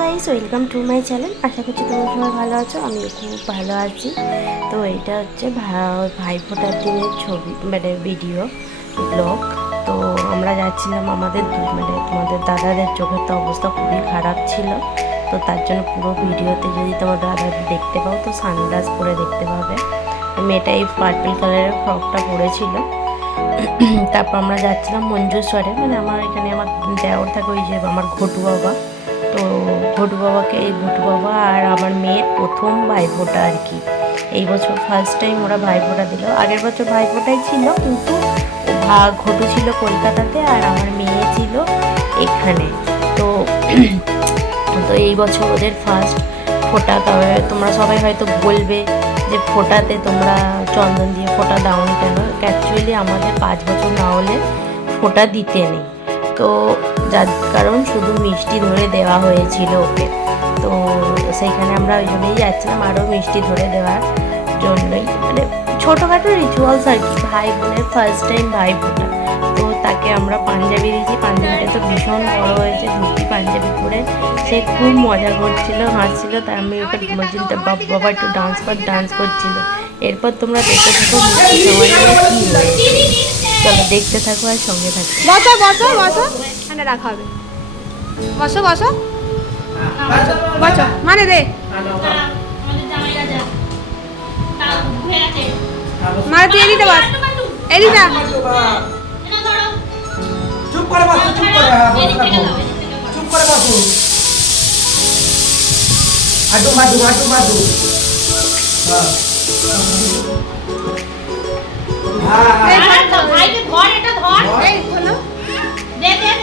Guys welcome to my channel আশা করছি তোমরা সবাই ভালো আছো আমি খুব ভালো আছি। তো এটা হচ্ছে ভাইফোঁটার দিনের ছবি মানে ভিডিও ব্লগ তো আমরা যাচ্ছিলাম আমাদের মানে তোমাদের দাদাদের চোখের তো অবস্থা খুবই খারাপ ছিল। তো তার জন্য পুরো ভিডিওতে যদি তোমার দাদা দেখতে পাও, তো সানগ্লাস পরে দেখতে পাবে। মেয়েটা এই পার্পল কালারের ফ্রকটা পরেছিল। তারপর আমরা যাচ্ছিলাম মঞ্জুস্বরে মানে আমার এখানে আমার দেওর থাকে ওই যে, আমার ঘটু বাবা ঘটু বাবাকে, এই ঘটু বাবা আর আমার মেয়ের প্রথম ভাইফোঁটা আর কি। এই বছর ফার্স্ট টাইম ওরা ভাইফোঁটা দিল। আগের বছর ভাইফোঁটাই ছিল, কিন্তু ঘটু ছিল কলকাতাতে আর আমার মেয়ে ছিল এখানে। তো তো এই বছর ওদের ফার্স্ট ফোঁটা তবে তোমরা সবাই হয়তো বলবে যে ফোঁটাতে তোমরা চন্দন দিয়ে ফোঁটা দাওনি কেন? অ্যাকচুয়ালি আমাদের পাঁচ বছর না হলে ফোঁটা দিতে নেই। তো যার কারণ শুধু মিষ্টি ধরে দেওয়া হয়েছিল ওকে। তো সেইখানে আমরা ওই জন্যই যাচ্ছিলাম আরও মিষ্টি ধরে দেওয়ার জন্যই। মানে ছোটোখাটো রিচুয়ালস আর কি, ভাই বোনের ফার্স্ট টাইম ভাই ফোঁটা তো তাকে আমরা পাঞ্জাবি দিয়েছি। পাঞ্জাবিটা তো ভীষণ বড় হয়েছে, ধুতি, পাঞ্জাবি পরে। সে খুব মজা করছিল, হাসছিল। তার আমি ওকে বলছিল বাবা একটু ডান্স কর ডান্স করছিল। এরপর তোমরা দেখতে থাকো চলো দেখতে থাকো আর সঙ্গে থাকো। বসো বসো বসো। এখানে রাখা হবে। বসো বসো। বসো মানে রে। মানে তুই এদিকে বস। এদিকে চুপ করে বসো চুপ করে। হ্যাঁ, বসে থাকো। চুপ করে বসো। আটু মাটু আটু মাটু হ্যাঁ। হ্যাঁ। হ্যাঁ এই হ্যাঁ, দে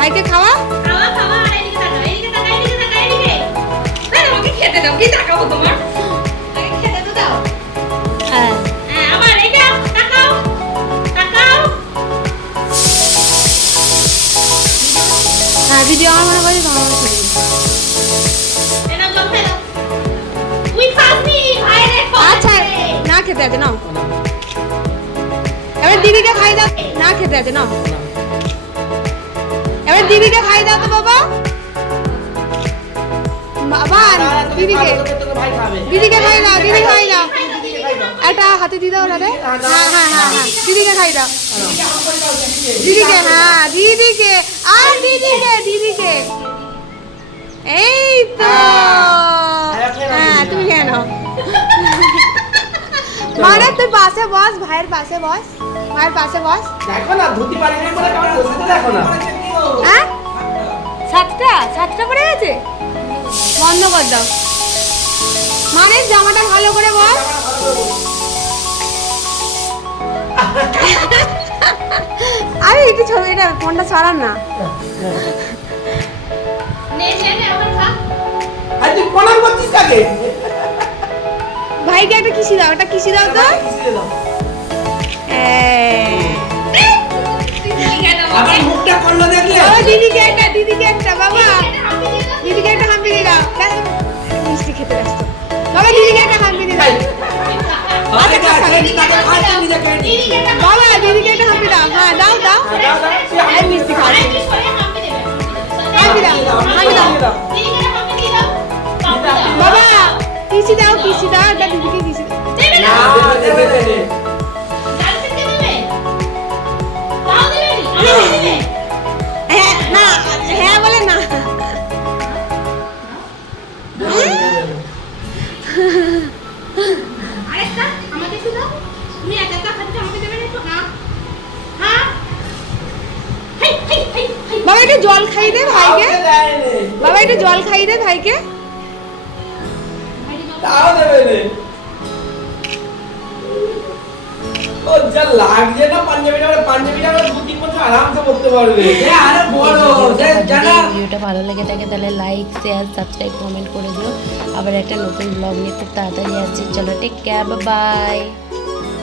ভাইকে খাওয়া? খেতে দাও কি তাকাবো তোমার। আগে খেতে তো দাও। হ্যাঁ। হ্যাঁ আবার এই দাও তাকাও তাকাও। হ্যাঁ ভিডিও আমার মনে করি তোমার মনে করি এনা জমতে দাও তুই খাসনি ভাইরে আচ্ছা না খেতে আছে এবার দিদিকে খাই দাও। না খেতে আছে নাও। এবার দিদিকে খাই দাও তো বাবা। বাবা, দিদিকে। দিদিকে খাই দাও দিদি খাই দাও। একটা হাতে দিয়ে দাও ওটাতে হ্যাঁ হ্যাঁ হ্যাঁ হ্যাঁ দিদিকে খাই দাও। দিদিকে হ্যাঁ দিদিকে, আর দিদিকে দিদিকে। এই তো। হ্যাঁ তুমি খেয়ে নাও। মানে তুই পাশে বস, ভাইয়ের পাশে বস। ভাইয়ের পাশে বস। দেখো না, ধুতি পারি না বলে কেমন বসে দেখো না। হ্যাঁ? সাতটা? সাতটা পড়ে গেছে? বন্ধ কর দাও। মানে জামাটা ভালো করে বস আরে একটু ছবি এটা ফোনটা সরান না। ভাইকে একটা কিসি দাও একটা কিসি দাও তো? এই। মুখটা দেখলে দিদিকে একটা দিদিকে একটা বাবা। দিদিকে একটা হাম্পি দিয়ে দাও মিষ্টি খেতে ব্যস্ত। বাবা দিদিকে একটা হাম্পি দিয়ে দাও আরে। বাবা দিদিকে একটা হাম্পি দাও হ্যাঁ দাও দাও এই মিষ্টি খাও হাম্পি দাও হাম্পি দাও। বাবা কিসি দাও কিসি দাও। একটা দিদিকে কিসি দাও। না, দে, দে, দে, দে, দে। একটু জল খাইয়ে দে ভাইকে। বাবা একটু জল খাইয়ে দে ভাইকে। তাও দেবে রে ও যা লাগছে না পাঞ্জাবিটা ওরা পাঞ্জাবিটা ওরা দু তিন বছর আরামসে পড়তে পারবে। আরে বড়। যদি এই ভিডিওটা ভালো লেগে থাকে তাহলে লাইক শেয়ার সাবস্ক্রাইব কমেন্ট করে দিও। আবার একটা নতুন ব্লগ নিয়ে খুব তাড়াতাড়ি আসছি। চলো টেক কেয়ার বাই